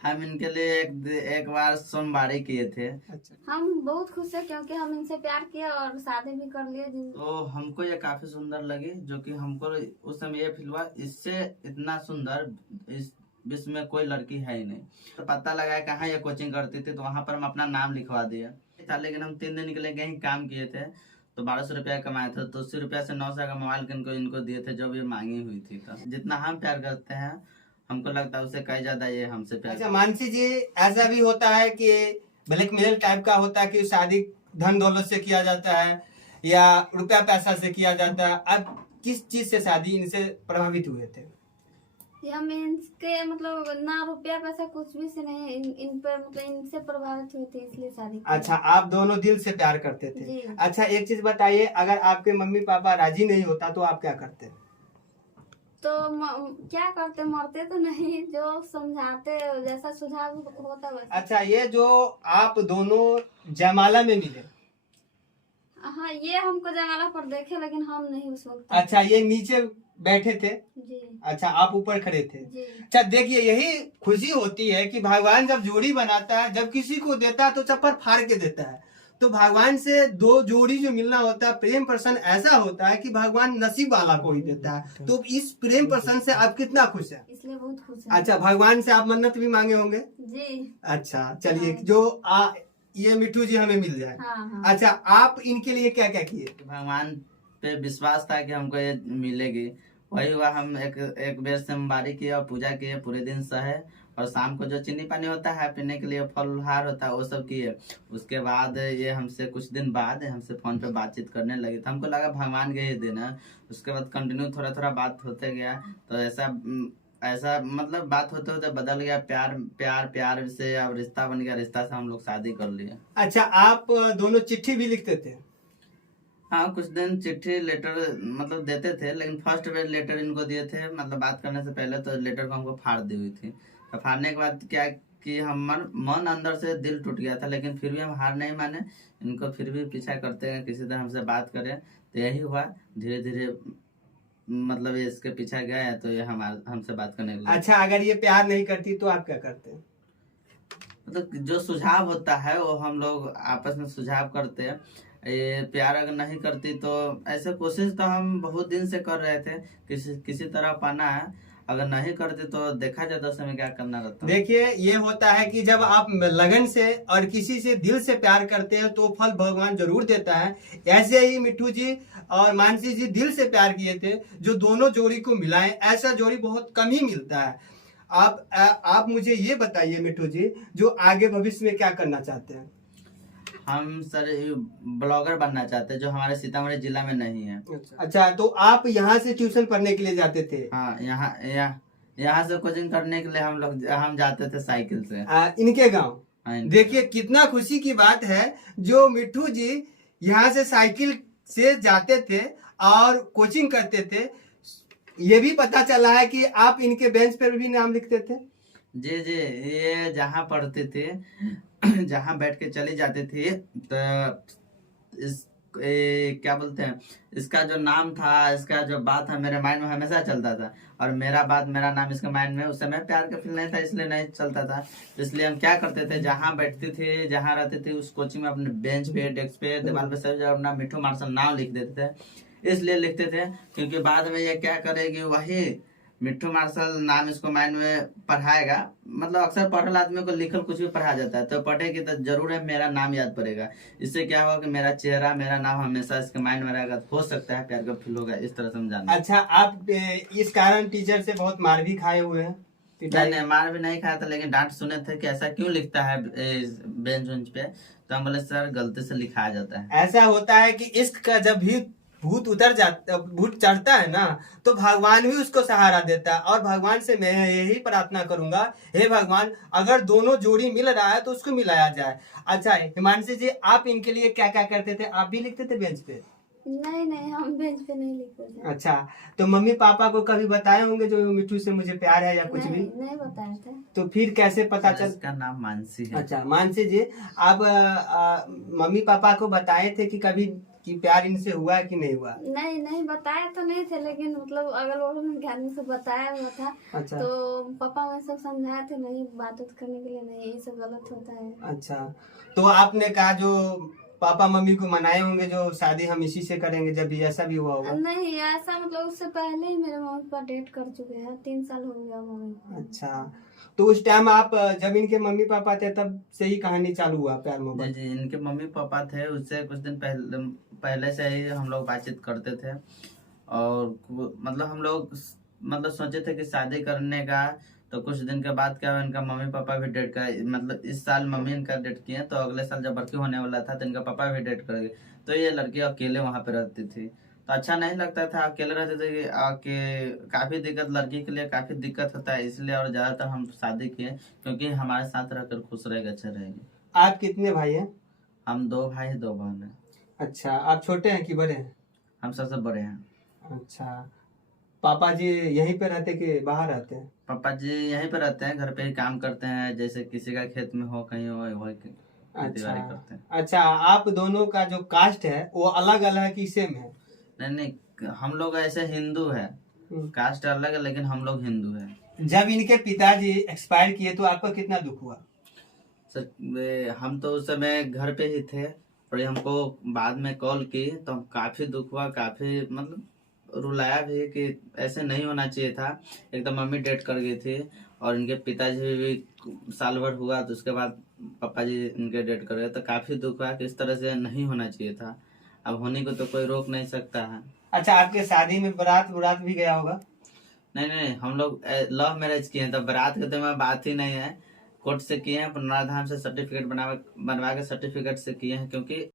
हम इनके लिए एक बार सोमवारी किए थे। अच्छा, हम बहुत खुश है क्योंकि हम इनसे प्यार किए और शादी भी कर लिए तो हमको ये काफी सुंदर लगी, जो कि हमको उस समय ये फील हुआ इससे इतना सुंदर इस विश्व में कोई लड़की है ही नहीं। तो पता लगा कहाँ ये कोचिंग करती थी, तो वहां पर हम अपना नाम लिखवा दिए था। लेकिन हम 3 दिन के लिए कहीं काम किए थे, तो 1200 रुपया कमाए थे, तो 80 रुपया से 900 का मोबाइल इनको दिए थे जब ये मांगी हुई थी। तो जितना हम प्यार करते हैं, हमको लगता है उससे कहीं ज्यादा ये हमसे प्यार अच्छा मानसी जी, ऐसा भी होता है कि ब्लैकमेल टाइप का होता है कि शादी धन दौलत से किया जाता है या रुपया पैसा से किया जाता है। अब किस चीज से शादी इनसे प्रभावित हुए थे? ये हम इनके मतलब ना रुपया पैसा कुछ भी से नहीं, इन पर मतलब इनसे प्रभावित हुए थे इसलिए शादी की। अच्छा, आप दोनों दिल से प्यार करते थे। जी। अच्छा एक चीज बताइए, अगर आपके मम्मी पापा राजी नहीं होता तो आप क्या करते? तो क्या करते, मरते तो नहीं, जो समझाते जैसा सुझाव होता वैसा। अच्छा, ये जो आप दोनों जयमाला में मिले, हाँ ये हमको जंगला पर देखे लेकिन हम नहीं उस वक्त। अच्छा ये नीचे बैठे थे, जी अच्छा आप ऊपर खड़े थे। जी। अच्छा देखिए, यही खुशी होती है कि भगवान जब जोड़ी बनाता है, जब किसी को देता है तो चप्पल फाड़ के देता है। तो भगवान से दो जोड़ी जो मिलना होता है, प्रेम प्रसन्न ऐसा होता है कि भगवान नसीब वाला को ही देता है। तो इस प्रेम प्रसन्न से आप कितना खुश है? इसलिए बहुत खुश है। अच्छा, भगवान से आप मन्नत भी मांगे होंगे? जी अच्छा चलिए, जो ये मिट्टू जी हमें मिल जाए। हाँ हाँ। अच्छा, आप इनके लिए क्या क्या किए? भगवान पे विश्वास था कि हमको ये मिलेगी, वही हुआ। हम एक बेर सोमवारी किए और पूजा किए, पूरे दिन सहे, और शाम को जो चीनी पानी होता है पीने के लिए, फलहार होता है, वो सब किए। उसके बाद ये हमसे कुछ दिन बाद हमसे फोन पे बातचीत करने लगी, तो हमको लगा भगवान के ही दिन है। उसके बाद कंटिन्यू थोड़ा थोड़ा बात होते गया, तो ऐसा मतलब बात होते होते बदल गया, प्यार प्यार प्यार से अब रिश्ता बन गया, रिश्ता से हम लोग शादी कर लिए। अच्छा, आप दोनों चिट्ठी भी लिखते थे? हाँ, कुछ दिन चिट्ठी लेटर मतलब देते थे, लेकिन फर्स्ट बेर लेटर इनको दिए थे, मतलब बात करने से पहले तो लेटर को हमको फाड़ दी हुई थी। तो फाड़ने के बाद क्या कि हमार मन अंदर से दिल टूट गया था, लेकिन फिर भी हम हार नहीं माने, इनको फिर भी पीछा करते हैं किसी तरह हमसे बात करें। तो यही हुआ, धीरे धीरे मतलब ये इसके पीछे गए, तो ये हमसे बात करने लगे। अच्छा, अगर ये प्यार नहीं करती तो आप क्या करते? मतलब जो सुझाव होता है वो हम लोग आपस में सुझाव करते हैं। ये प्यार अगर नहीं करती तो ऐसे कोशिश तो हम बहुत दिन से कर रहे थे, किसी तरह पाना है। अगर नहीं करते तो देखा जाए तो समय क्या करना रहता। देखिए, ये होता है कि जब आप लगन से और किसी से दिल से प्यार करते हैं तो फल भगवान जरूर देता है। ऐसे ही मिट्टू जी और मानसी जी दिल से प्यार किए थे, जो दोनों जोड़ी को मिलाएं, ऐसा जोड़ी बहुत कम ही मिलता है। आप मुझे ये बताइए मिट्टू जी, जो आगे भविष्य में क्या करना चाहते हैं? हम सर ब्लॉगर बनना चाहते हैं, जो हमारे सीतामढ़ी जिला में नहीं है। अच्छा, तो आप यहाँ से ट्यूशन पढ़ने के लिए जाते थे? हाँ, यहाँ से कोचिंग करने के लिए हम जाते थे साइकिल से। इनके गांव। हाँ, देखिए कितना खुशी की बात है, जो मिट्टू जी यहाँ से साइकिल से जाते थे और कोचिंग करते थे। ये भी पता चला है कि आप इनके बेंच पर भी नाम लिखते थे। जी जी, ये जहाँ पढ़ते थे जहाँ बैठ के चली जाती थी, तो क्या बोलते हैं, इसका जो नाम था, इसका जो बात था मेरे माइंड में हमेशा चलता था। और मेरा बात मेरा नाम इसके माइंड में उस समय प्यार का फील नहीं था, इसलिए नहीं चलता था। इसलिए हम क्या करते थे, जहाँ बैठते थे जहाँ रहते थे उस कोचिंग में अपने बेंच पे, डेस्क पे, दीवार पे सब जगह अपना मिट्टू मार्शल नाम लिख देते थे। इसलिए लिखते थे क्योंकि बाद में ये क्या करेगी, वही मिट्टू मार्शल नाम इसको माइंड में पढ़ाएगा। मतलब अक्सर पढ़ल आदमी को लिखल कुछ भी पढ़ा जाता है, तो पढ़ेगी तो जरूर है मेरा नाम याद पड़ेगा। इससे क्या होगा कि मेरा चेहरा, मेरा नाम हमेशा इसके माइंड में रहेगा, हो सकता है प्यार का फील होगा, इस तरह समझाना। अच्छा, आप इस कारण टीचर से बहुत मार भी खाए हुए हैं? नहीं, मार भी नहीं खाया था, लेकिन डांट सुने थे कि ऐसा क्यों लिखता है बेंच वेंच पे। तो हम बोले सर गलती से लिखाया जाता है। ऐसा होता है कि इश्क का जब भी भूत चढ़ता है ना, तो भगवान ही उसको सहारा देता है। और भगवान से मैं यही प्रार्थना करूंगा, हे भगवान अगर दोनों जोड़ी मिल रहा है तो उसको मिलाया जाए। अच्छा हिमांशी जी, आप इनके लिए क्या क्या करते थे? आप भी लिखते थे बेंच पे? नहीं हम बेंच पे नहीं लिखते थे। अच्छा, तो मम्मी पापा को कभी बताए होंगे जो मिट्टू से मुझे प्यार है या कुछ भी? नहीं बताए थे। तो फिर कैसे पता चल? इसका नाम मानसी है। अच्छा मानसी जी, आप मम्मी पापा को बताए थे कि कभी कि प्यार इनसे हुआ है कि नहीं हुआ? नहीं बताया तो नहीं थे, लेकिन मतलब अगल बगल के आदमी से बताया हुआ था। अच्छा। तो पापा मैं सब समझाए थे, नहीं बात करने के लिए नहीं, ये सब गलत होता है। अच्छा, तो आपने कहा जो पापा मम्मी को मनाए होंगे जो शादी हम इसी से करेंगे, जब भी ऐसा भी हुआ होगा? नहीं ऐसा मतलब उससे पहले ही मेरे मम्मी पापा डेट कर चुके हैं, 3 साल हो गया मम्मी। अच्छा, तो उस टाइम आप जब इनके मम्मी पापा थे तब से ही कहानी चालू हुआ प्यार जी मोहब्बत? जी, इनके मम्मी पापा थे, उससे कुछ दिन पहले से ही हम लोग बातचीत करते थे। और मतलब हम लोग मतलब सोचे थे कि शादी करने का। तो कुछ दिन के बाद क्या हुआ, इनका मम्मी पापा भी डेट का, मतलब इस साल मम्मी इनका डेट किए, तो अगले साल जब बर्खी होने वाला था तो इनका पापा भी डेट कर गए। तो ये लड़की अकेले वहां पे रहती थी, तो अच्छा नहीं लगता था, अकेले रहते थे कि काफी दिक्कत, लड़की के लिए काफी दिक्कत होता है, इसलिए और ज्यादातर हम शादी किए, क्योंकि हमारे साथ रहकर खुश रहेगी, अच्छा रहेगी। आप कितने भाई हैं? हम 2 भाई 2 बहन हैं। अच्छा, आप छोटे हैं कि बड़े हैं? हम सबसे बड़े हैं। अच्छा, पापा जी यहीं पे रहते कि बाहर रहते हैं? पापा जी यहीं पे रहते हैं, घर पे ही काम करते हैं, जैसे किसी का खेत में हो, कहीं हो, वही खेती अच्छा। बाड़ी करते हैं। अच्छा, आप दोनों का जो कास्ट है वो अलग अलग है कि सेम है? नहीं नहीं, हम लोग ऐसे हिंदू है, कास्ट अलग है लेकिन हम लोग हिंदू है। जब इनके पिताजी एक्सपायर किए तो आपको कितना दुख हुआ? सर हम तो उस समय घर पे ही थे, और ये हमको बाद में कॉल की तो हम काफी दुख हुआ, काफी मतलब रुलाया भी कि ऐसे नहीं होना चाहिए था। एक तो मम्मी डेट कर गई थी, और इनके पिताजी भी साल भर हुआ तो उसके बाद पापा जी इनके डेट कर गए, तो काफी दुख हुआ कि इस तरह से नहीं होना चाहिए था। अब होने को तो कोई रोक नहीं सकता है। अच्छा, आपके शादी में बारात भी गया होगा? नहीं नहीं, हम लोग लव मैरिज किए हैं, तो बारात के तो में बात ही नहीं है। कोर्ट से किए हैं, पुनराधाम से सर्टिफिकेट बनवा के सर्टिफिकेट से किए हैं, क्योंकि